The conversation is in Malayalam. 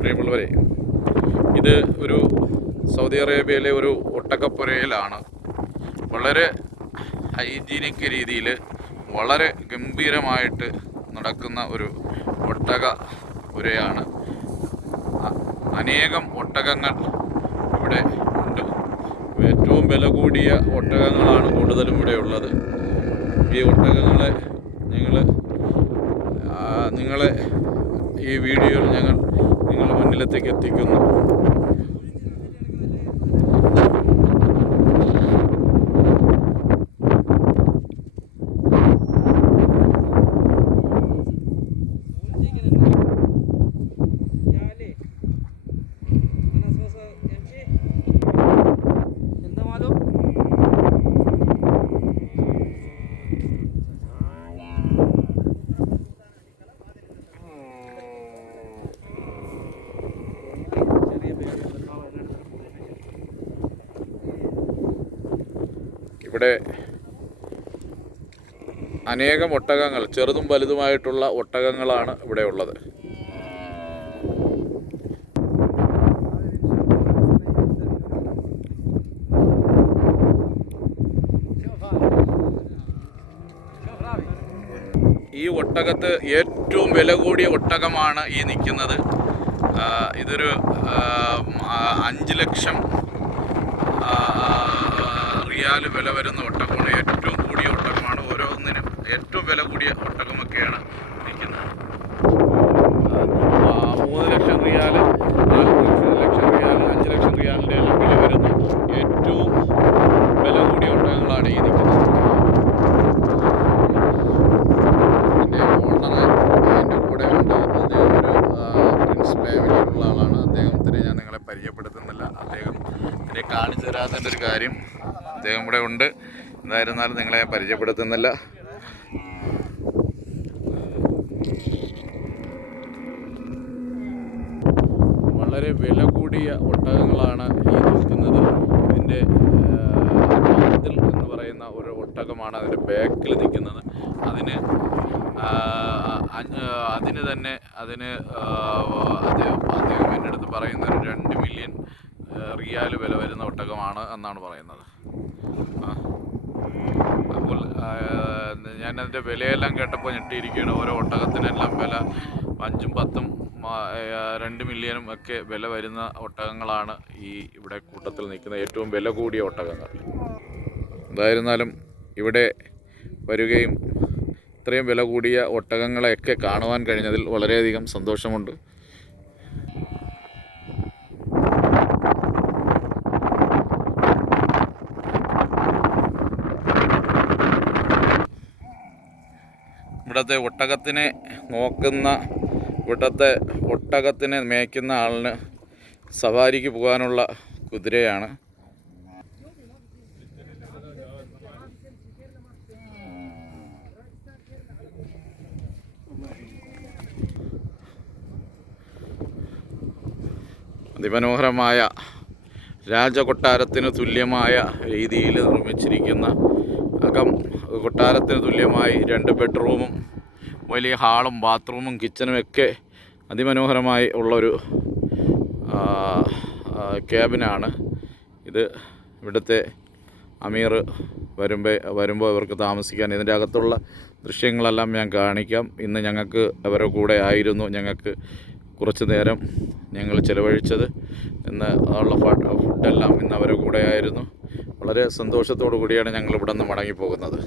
പ്രിയമുള്ളവരെ, ഇത് ഒരു സൗദി അറേബ്യയിലെ ഒരു ഒട്ടകപ്പുരയിലാണ്. വളരെ ഹൈജീനിക് രീതിയിൽ വളരെ ഗംഭീരമായിട്ട് നടക്കുന്ന ഒരു ഒട്ടക പുരയാണ്. അനേകം ഒട്ടകങ്ങൾ ഇവിടെ ഉണ്ട്. ഏറ്റവും വില കൂടിയ ഒട്ടകങ്ങളാണ് കൂടുതലും ഇവിടെ ഉള്ളത്. ഈ ഒട്ടകങ്ങളെ നിങ്ങളെ ഈ വീഡിയോയിൽ ഞങ്ങൾ നിങ്ങളുടെ മുന്നിലത്തേക്ക് എത്തിക്കുന്നു. ഇവിടെ അനേകം ഒട്ടകങ്ങൾ, ചെറുതും വലുതുമായിട്ടുള്ള ഒട്ടകങ്ങളാണ് ഇവിടെ ഉള്ളത്. ഈ ഒട്ടകത്ത് ഏറ്റവും വില കൂടിയ ഒട്ടകമാണ് ഈ നിൽക്കുന്നത്. ഇതൊരു 5 ലക്ഷം റിയാൽ വില വരുന്ന ഒട്ടകമാണ്. ഏറ്റവും കൂടിയ ഒട്ടകമാണ്. ഓരോന്നിനും ഏറ്റവും വില കൂടിയ ഒട്ടകമൊക്കെയാണ് നിൽക്കുന്നത്. 3 ലക്ഷം റിയാൽ, 4 ലക്ഷം റിയാൽ, 5 ലക്ഷം റിയാലിൻ്റെ എല്ലാം വില വരുന്ന ഏറ്റവും വില കൂടിയ ഒട്ടകങ്ങളാണ് ഈ നിൽക്കുന്നത്. എൻ്റെ ഓണർ എൻ്റെ കൂടെ ഉണ്ട്. അദ്ദേഹം ഒരു പ്രിൻസ് ഫാമിലിയിലുള്ള ആളാണ്. അദ്ദേഹത്തിന് ഞാൻ നിങ്ങളെ പരിചയപ്പെടുത്തുന്നില്ല. അദ്ദേഹത്തിനെ കാണിച്ചു തരാത്തതിൻ്റെ ഒരു കാര്യം, അദ്ദേഹം ഇവിടെ ഉണ്ട്. എന്തായിരുന്നാലും നിങ്ങളെ പരിചയപ്പെടുത്തുന്നില്ല. വളരെ വില കൂടിയ ഒട്ടകങ്ങളാണ് ഈ നിൽക്കുന്നത്. ഇതിൻ്റെ മാതിൽ എന്ന് പറയുന്ന ഒരു ഒട്ടകമാണ് അതിൻ്റെ ബാക്കിൽ നിൽക്കുന്നത്. അതിന് തന്നെ അദ്ദേഹം എൻ്റെ അടുത്ത് പറയുന്നത് 2 മില്യൺ റിയാൽ വില വരുന്ന ഒട്ടകമാണ് എന്നാണ് പറയുന്നത്. അപ്പോൾ ഞാനതിൻ്റെ വിലയെല്ലാം കേട്ടപ്പോൾ ഞെട്ടിയിരിക്കുകയാണ്. ഓരോ ഒട്ടകത്തിനെല്ലാം വില 5ഉം 10ഉം 2 മില്യനും ഒക്കെ വില വരുന്ന ഒട്ടകങ്ങളാണ് ഈ ഇവിടെ കൂട്ടത്തിൽ നിൽക്കുന്ന ഏറ്റവും വില കൂടിയ ഒട്ടകങ്ങൾ. എന്തായിരുന്നാലും ഇവിടെ വരികയും ഇത്രയും വില കൂടിയ ഒട്ടകങ്ങളെയൊക്കെ കാണുവാൻ കഴിഞ്ഞതിൽ വളരെയധികം സന്തോഷമുണ്ട്. ഇവിടുത്തെ ഒട്ടകത്തിനെ നോക്കുന്ന, ഒട്ടകത്തിനെ മേയ്ക്കുന്ന ആളിന് സവാരിക്ക് പോകാനുള്ള കുതിരയാണ്. അതിമനോഹരമായ രാജകൊട്ടാരത്തിന് തുല്യമായ രീതിയിൽ നിർമ്മിച്ചിരിക്കുന്ന കൊട്ടാരത്തിന് തുല്യമായി 2 ബെഡ്റൂമും വലിയ ഹാളും ബാത്റൂമും കിച്ചണും ഒക്കെ അതിമനോഹരമായി ഉള്ളൊരു ക്യാബിനാണ് ഇത്. ഇവിടുത്തെ അമീർ വരുമ്പോൾ അവർക്ക് താമസിക്കാൻ ഇതിൻ്റെ അകത്തുള്ള ദൃശ്യങ്ങളെല്ലാം ഞാൻ കാണിക്കാം. ഇന്ന് ഞങ്ങൾക്ക് അവരുടെ കൂടെ ആയിരുന്നു. ഞങ്ങൾക്ക് കുറച്ച് നേരം ഞങ്ങൾ ചിലവഴിച്ചത്. ഇന്ന് ഉള്ള ഫുഡെല്ലാം ഇന്ന് അവരുടെ കൂടെ ആയിരുന്നു. വളരെ സന്തോഷത്തോടു കൂടിയാണ് ഞങ്ങൾ ഇവിടെ നിന്ന് മടങ്ങിപ്പോകുന്നത്.